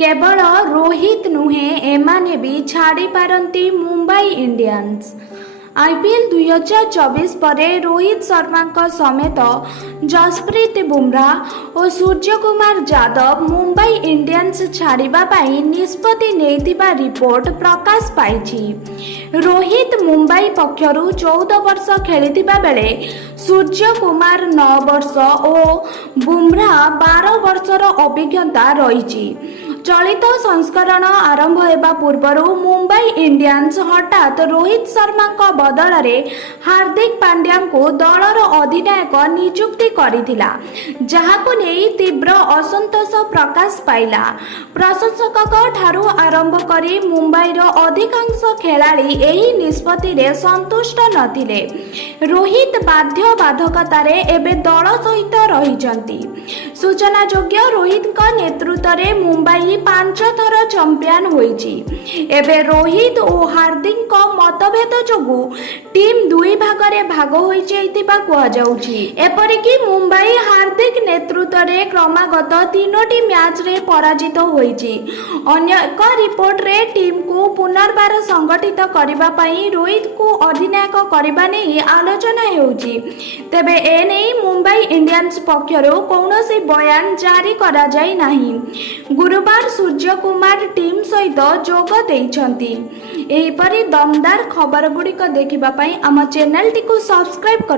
केवल रोहित नुहे एमाने भी छाड़ी पारंती मुंबई इंडियंस। आईपीएल 2024 पर रोहित शर्मा समेत जसप्रीत बुमराह और सूर्यकुमार यादव मुंबई इंडियंस छाड़िबा पाई निष्पत्ति नेइतिबा रिपोर्ट प्रकाश पाइछि। रोहित मुंबई पक्षरु 14 वर्ष खेलिथिबा बेले सूर्यकुमार 9 वर्ष और बुमराह 12 वर्षर अभिज्ञता रहिछि। चलित संस्करण आरंभ होगा पूर्व मुंबई इंडियंस हठात रोहित शर्मा बदल में हार्दिक पांड्या को दलर अधिनायक नियुक्ति करिथिला, जहाको नेई तीव्र असंतोष प्रकाश पाइला। प्रशंसक ठारू आरंभ करी मुंबईर अधिकांश खेलाड़ी एही निष्पत्ति रे संतुष्ट नथिले। रोहित बाध्य बाधकतारे एबे दल सहित रहिचंती। सूचनायोग्य रोहित नेतृत्व में मुंबई 5 थर चैंपियन होइछि। एबे रोहित और हार्दिक मतभेद जोगु टीम 2 भागरे भाग होई जाइतिबा कुहा जाउछि। एपरिकि मुंबई हार्दिक नेतृत्व रे क्रमागत 3टी मैच रे पराजित होइछि। अन्य एक रिपोर्ट रे टीम को पुनर्बार संगठित करिबा पई रोहित को अधिनायक करिबा नै आलोचना हेउछि। तेबे ए नै मुंबई इंडियंस पक्षरु कौनसी बयान जारी करा जाय नाही। गुरुवार सूर्यकुमार टीम सहित जोग देइछंती। एहिपरि दमदार खबर गुड़िक देखिबा पई आम चैनल टी को सब्सक्राइब कर।